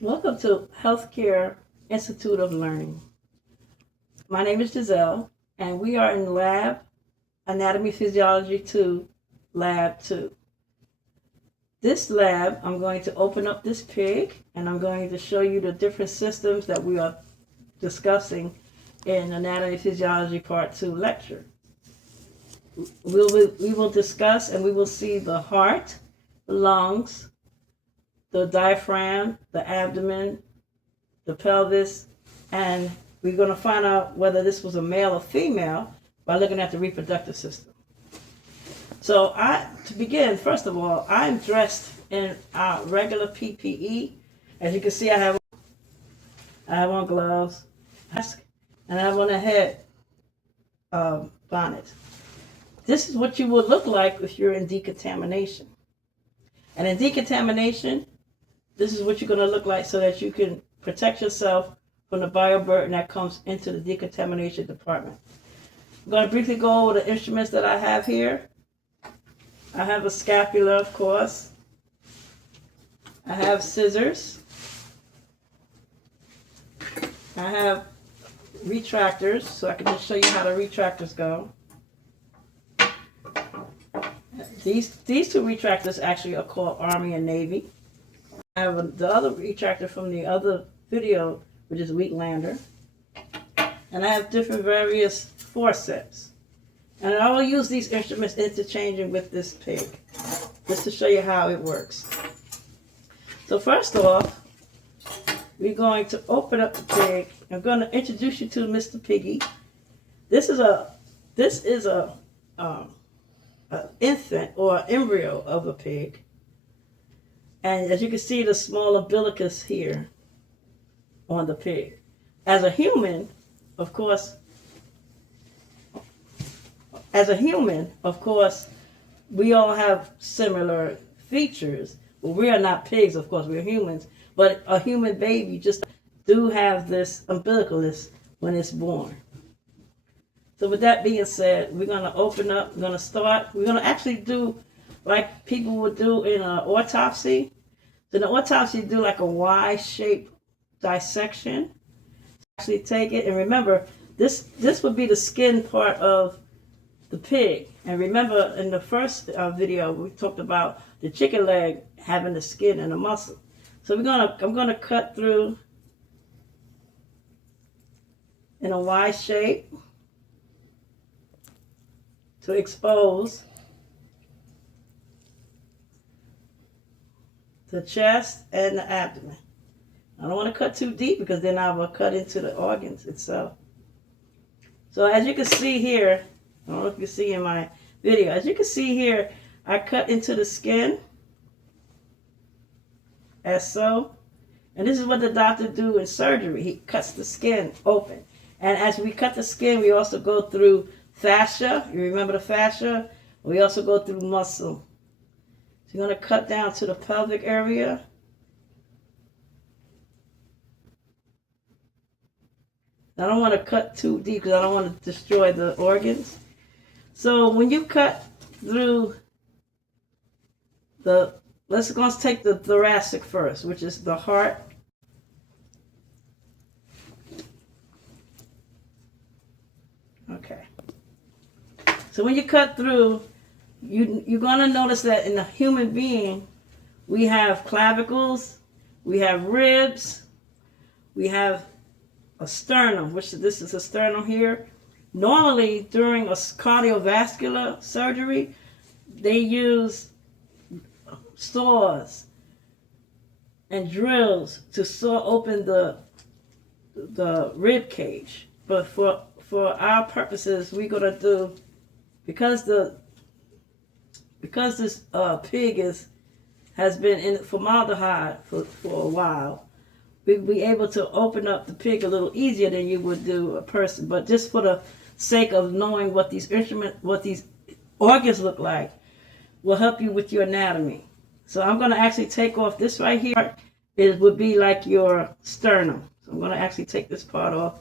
Welcome to Healthcare Institute of Learning. My name is Giselle, and we are in Lab Anatomy Physiology 2, Lab 2. This lab, I'm going to open up this pig, and I'm going to show you the different systems that we are discussing in Anatomy Physiology Part 2 lecture. We will discuss and we will see the heart, the lungs, the diaphragm, the abdomen, the pelvis, and we're going to find out whether this was a male or female by looking at the reproductive system. So to begin, first of all, I'm dressed in our regular PPE. As you can see, I have on gloves, mask, and I have on a head bonnet. This is what you would look like if you're in decontamination. And in decontamination, this is what you're going to look like so that you can protect yourself from the bioburden that comes into the decontamination department. I'm going to briefly go over the instruments that I have here. I have a scapula, of course. I have scissors. I have retractors, so I can just show you how the retractors go. These two retractors actually are called Army and Navy. I have the other retractor from the other video, which is Wheatlander. And I have different various forceps. And I will use these instruments interchanging with this pig, just to show you how it works. So first off, we're going to open up the pig. I'm going to introduce you to Mr. Piggy. This is a infant or embryo of a pig. And as you can see, the small umbilicus here on the pig. As a human, of course, we all have similar features. Well, we are not pigs, of course, we're humans. But a human baby just do have this umbilicus when it's born. So with that being said, we're going to open up, we're going to actually do like people would do in an autopsy. So in an autopsy, you do like a Y-shaped dissection. Actually take it, and remember, this would be the skin part of the pig. And remember, in the first video, we talked about the chicken leg having the skin and the muscle. So I'm gonna cut through in a Y shape to expose the chest and the abdomen. I don't want to cut too deep because then I will cut into the organs itself. So as you can see here, I don't know if you see in my video, as you can see here, I cut into the skin, as so. And this is what the doctor do in surgery. He cuts the skin open. And as we cut the skin, we also go through fascia. You remember the fascia? We also go through muscle. So you're going to cut down to the pelvic area. I don't want to cut too deep because I don't want to destroy the organs. So when you cut through let's take the thoracic first, which is the heart. Okay. So when you cut through, you're going to notice that in a human being, we have clavicles, we have ribs, we have a sternum, which this is a sternum here. Normally, during a cardiovascular surgery, they use saws and drills to saw open the rib cage. But for our purposes, we're gonna do, because this pig has been in formaldehyde for a while, we'll be able to open up the pig a little easier than you would do a person. But just for the sake of knowing what these organs look like, will help you with your anatomy. So I'm going to actually take off this right here. It would be like your sternum. So I'm going to actually take this part off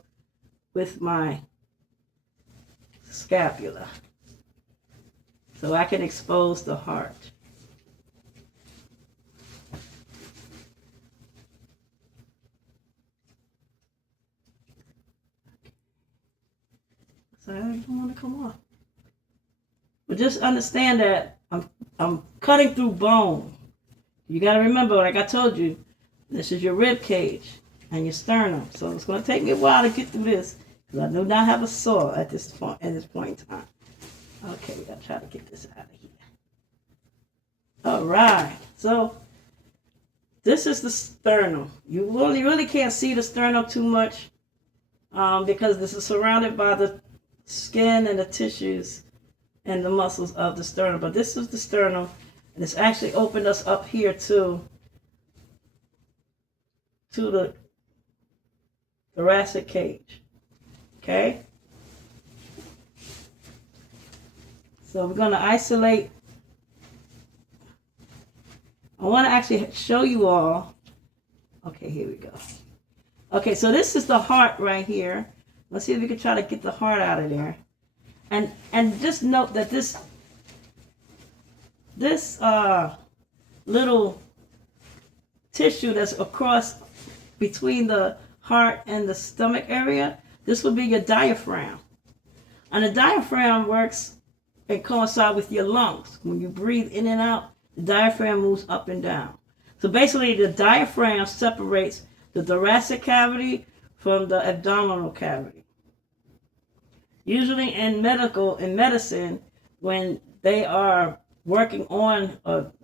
with my scapula, so I can expose the heart. I don't want to come off. But just understand that I'm cutting through bone. You got to remember, like I told you, this is your rib cage and your sternum. So it's going to take me a while to get through this because I do not have a saw at this point in time. Okay, we got to try to get this out of here. All right. So this is the sternum. You really can't see the sternum too much because this is surrounded by the skin and the tissues and the muscles of the sternum. But this is the sternum, and it's actually opened us up here to the thoracic cage. Okay? So we're going to isolate. I want to actually show you all. Okay, here we go. Okay, so this is the heart right here. Let's see if we can try to get the heart out of there. And just note that this little tissue that's across between the heart and the stomach area, this would be your diaphragm. And the diaphragm works and coincides with your lungs. When you breathe in and out, the diaphragm moves up and down. So basically the diaphragm separates the thoracic cavity from the abdominal cavity. Usually in medicine, when they are working on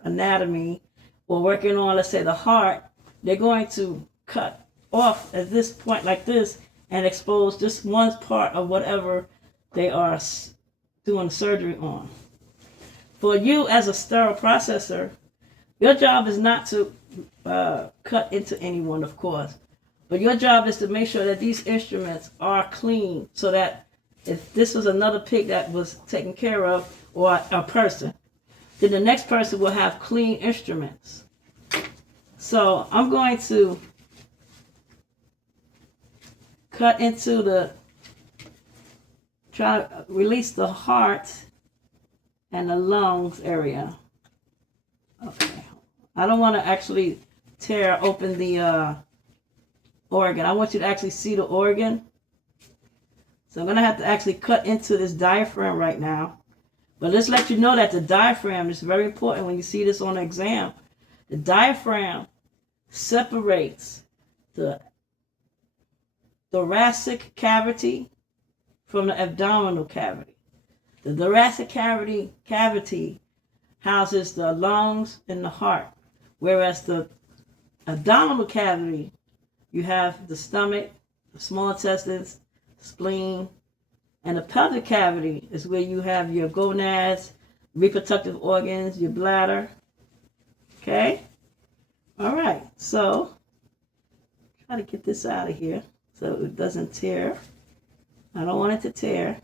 anatomy or working on, let's say, the heart, they're going to cut off at this point like this and expose just one part of whatever they are doing surgery on. For you as a sterile processor, your job is not to cut into anyone, of course, but your job is to make sure that these instruments are clean so that if this was another pig that was taken care of or a person, then the next person will have clean instruments. So I'm going to cut into try to release the heart and the lungs area. Okay. I don't want to actually tear open the organ. I want you to actually see the organ. So I'm going to have to actually cut into this diaphragm right now. But let's let you know that the diaphragm is very important when you see this on the exam. The diaphragm separates the thoracic cavity from the abdominal cavity. The thoracic cavity houses the lungs and the heart, whereas the abdominal cavity, you have the stomach, the small intestines, spleen, and the pelvic cavity is where you have your gonads, reproductive organs, your bladder. Okay? All right, so try to get this out of here so it doesn't tear. I don't want it to tear.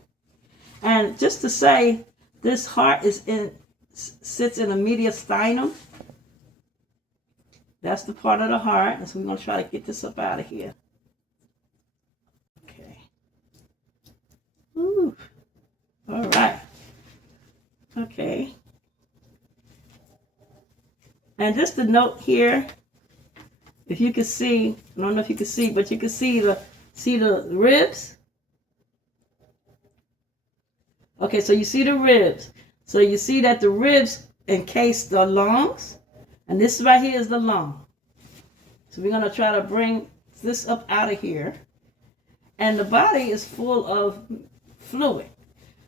And just to say, this heart sits in the mediastinum. That's the part of the heart. And so we're going to try to get this up out of here. Okay. Ooh. All right. Okay. And just a note here, if you can see, I don't know if you can see, but you can see the ribs. Okay, so you see the ribs. So you see that the ribs encase the lungs, and this right here is the lung. So we're going to try to bring this up out of here. And the body is full of fluid.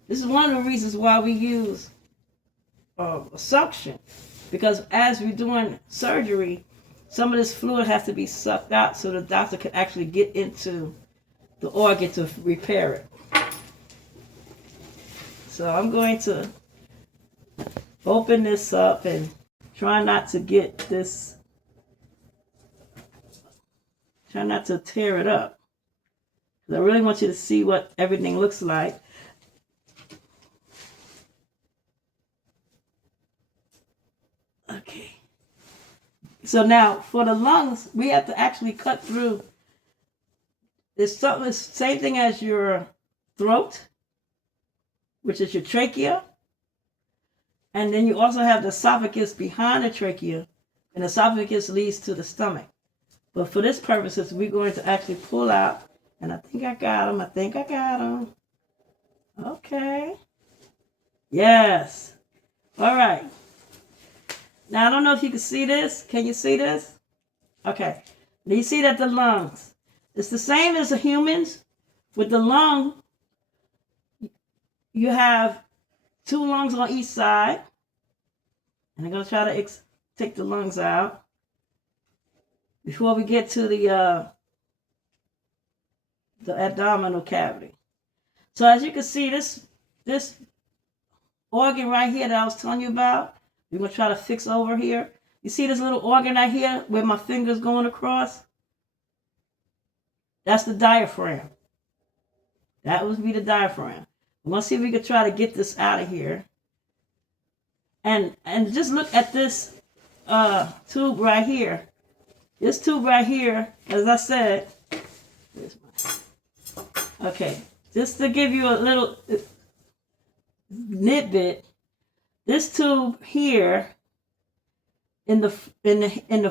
This is one of the reasons why we use suction, because as we're doing surgery, some of this fluid has to be sucked out so the doctor can actually get into the organ to repair it. So I'm going to open this up and try not to get this, try not to tear it up. I really want you to see what everything looks like. Okay. So now for the lungs, we have to actually cut through. It's the same thing as your throat, which is your trachea. And then you also have the esophagus behind the trachea, and the esophagus leads to the stomach. But for this purposes, we're going to actually pull out, and I think I got them. Okay. Yes. All right. Now, I don't know if you can see this. Can you see this? Okay. Now you see that the lungs. It's the same as the humans. With the lung, you have two lungs on each side. And I'm going to try to take the lungs out before we get to the abdominal cavity. So as you can see, this organ right here that I was telling you about, we're going to try to fix over here. You see this little organ right here where my finger's going across? That's the diaphragm. That would be the diaphragm. I'm going to see if we can try to get this out of here. And just look at this tube right here. This tube right here, as I said, okay, just to give you a little nitbit, this tube here in the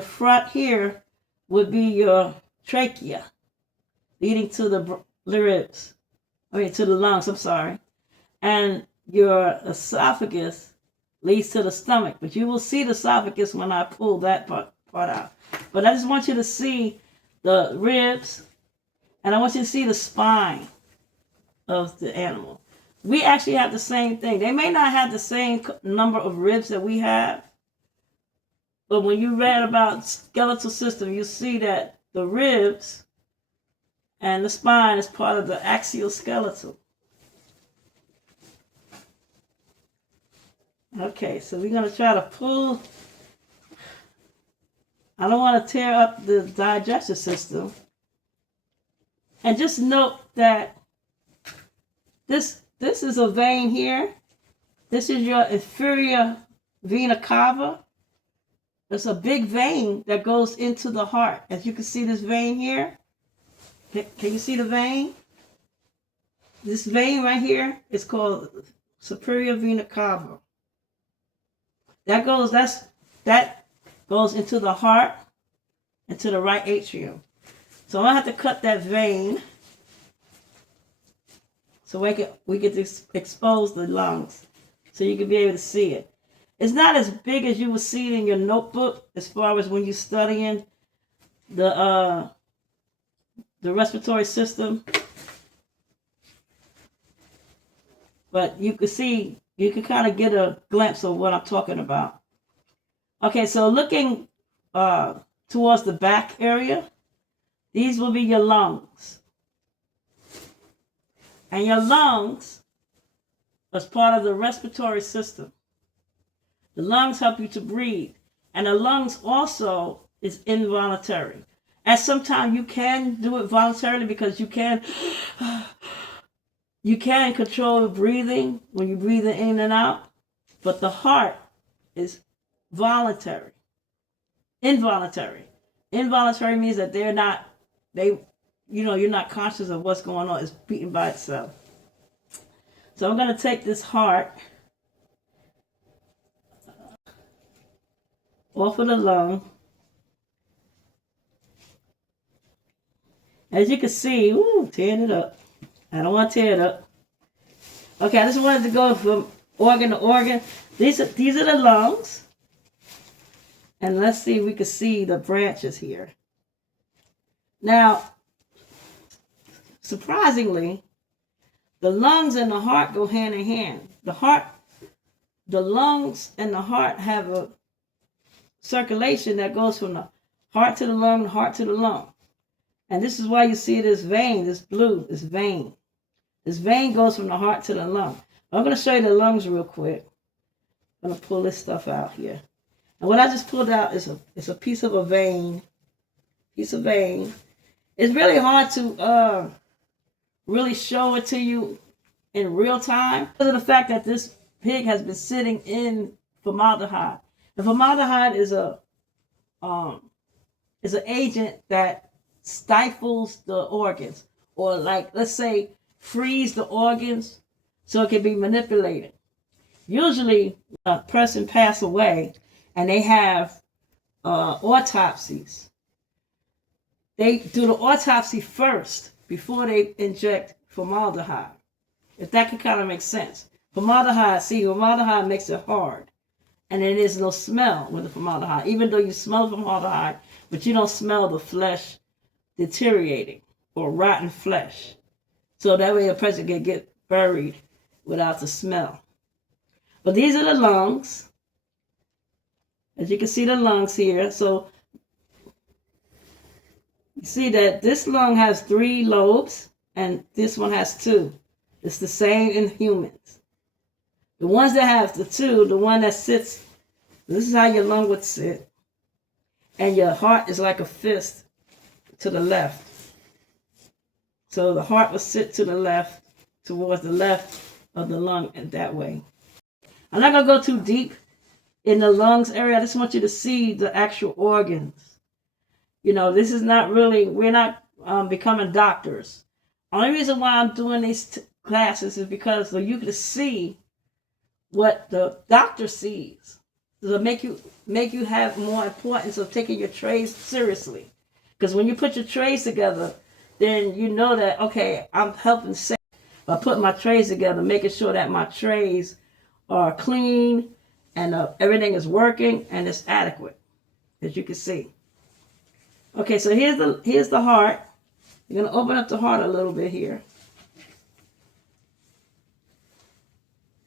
front here would be your trachea, leading to the ribs. To the lungs. I'm sorry, and your esophagus leads to the stomach. But you will see the esophagus when I pull that part out. But I just want you to see the ribs, and I want you to see the spine of the animal. We actually have the same thing. They may not have the same number of ribs that we have, but when you read about skeletal system, you see that the ribs and the spine is part of the axial skeletal. Okay, so we're going to try to pull. I don't want to tear up the digestive system. And just note that this is a vein here. This is your inferior vena cava. It's a big vein that goes into the heart. As you can see this vein here. Can you see the vein? This vein right here is called superior vena cava. That goes into the heart, into the right atrium. So I'm gonna have to cut that vein so we can expose the lungs so you can be able to see it. It's not as big as you would see it in your notebook as far as when you're studying the respiratory system. But you can kind of get a glimpse of what I'm talking about. Okay, so looking towards the back area, these will be your lungs. And your lungs is part of the respiratory system. The lungs help you to breathe. And the lungs also is involuntary. And sometimes you can do it voluntarily because you can control breathing when you're breathing in and out. But the heart is voluntary. Involuntary. Involuntary means that you're not conscious of what's going on. It's beating by itself. So I'm going to take this heart off of the lung. As you can see, tearing it up. I don't want to tear it up. Okay, I just wanted to go from organ to organ. These are the lungs. And let's see if we can see the branches here. Now, surprisingly, the lungs and the heart go hand in hand. The lungs and the heart have a circulation that goes from the heart to the lung, the heart to the lung. And this is why you see this vein, this blue, this vein. This vein goes from the heart to the lung. I'm going to show you the lungs real quick. I'm going to pull this stuff out here. And what I just pulled out is a piece of a vein. It's really hard to really show it to you in real time because of the fact that this pig has been sitting in formaldehyde. And formaldehyde is an agent that stifles the organs, or like, let's say, freeze the organs so it can be manipulated. Usually a person passes away and they have autopsies. They do the autopsy first before they inject formaldehyde. If that can kind of make sense. Formaldehyde makes it hard. And there is no smell with the formaldehyde. Even though you smell formaldehyde, but you don't smell the flesh deteriorating or rotten flesh. So that way a person can get buried without the smell. But these are the lungs. As you can see the lungs here. So you see that this lung has 3 lobes and this one has 2. It's the same in humans. The ones that have the 2, the one that sits, this is how your lung would sit. And your heart is like a fist to the left. So the heart will sit to the left, towards the left of the lung in that way. I'm not going to go too deep in the lungs area. I just want you to see the actual organs. You know, this is not really, we're not becoming doctors. Only reason why I'm doing these classes is because so you can see what the doctor sees. To make you have more importance of taking your trays seriously. Because when you put your trays together, then you know that, okay, I'm helping save by putting my trays together, making sure that my trays are clean and everything is working and it's adequate, as you can see. Okay, so here's the heart. You're going to open up the heart a little bit here.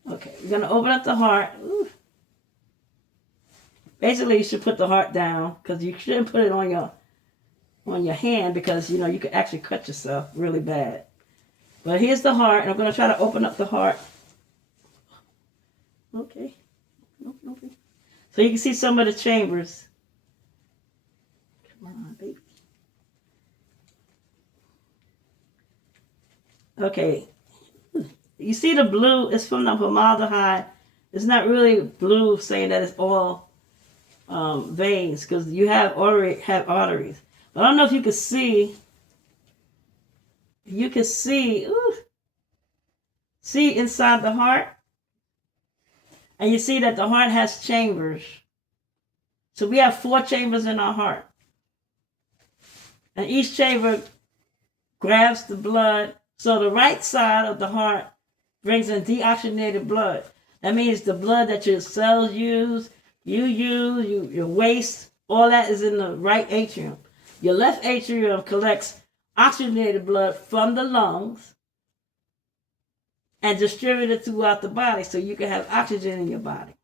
Okay, you're going to open up the heart. Ooh. Basically, you should put the heart down because you shouldn't put it on your hand because, you know, you could actually cut yourself really bad. But here's the heart, and I'm going to try to open up the heart. Okay. Okay. So you can see some of the chambers. Come on, baby. Okay. You see the blue is from the formaldehyde. It's not really blue saying that it's all veins because you have arteries. But I don't know if you can see. You can see inside the heart. And you see that the heart has chambers. So we have 4 chambers in our heart. And each chamber grabs the blood. So the right side of the heart brings in deoxygenated blood. That means the blood that your cells use, your waste, all that is in the right atrium. Your left atrium collects oxygenated blood from the lungs and distribute it throughout the body so you can have oxygen in your body.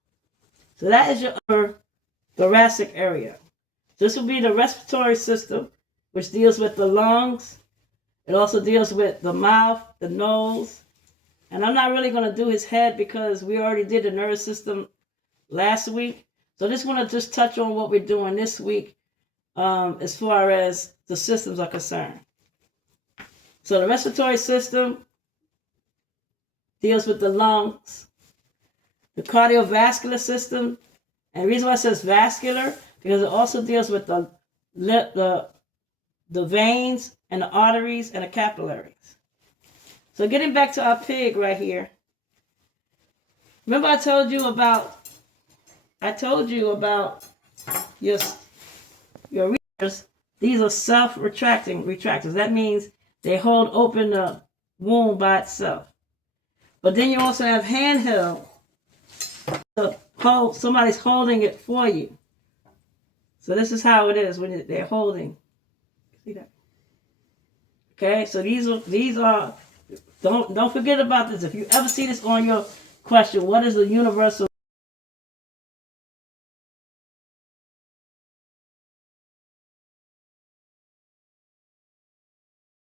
So that is your upper thoracic area. This will be the respiratory system, which deals with the lungs. It also deals with the mouth, the nose. And I'm not really going to do his head because we already did the nervous system last week. So I just want to just touch on what we're doing this week as far as the systems are concerned. So the respiratory system deals with the lungs, the cardiovascular system, and the reason why it says vascular, because it also deals with the veins and the arteries and the capillaries. So getting back to our pig right here. Remember I told you about your rears. These are self-retracting retractors. That means they hold open the womb by itself. But then you also have handheld. So somebody's holding it for you. So this is how it is when they're holding. See that? Okay, so these are don't forget about this. If you ever see this on your question, what is the universal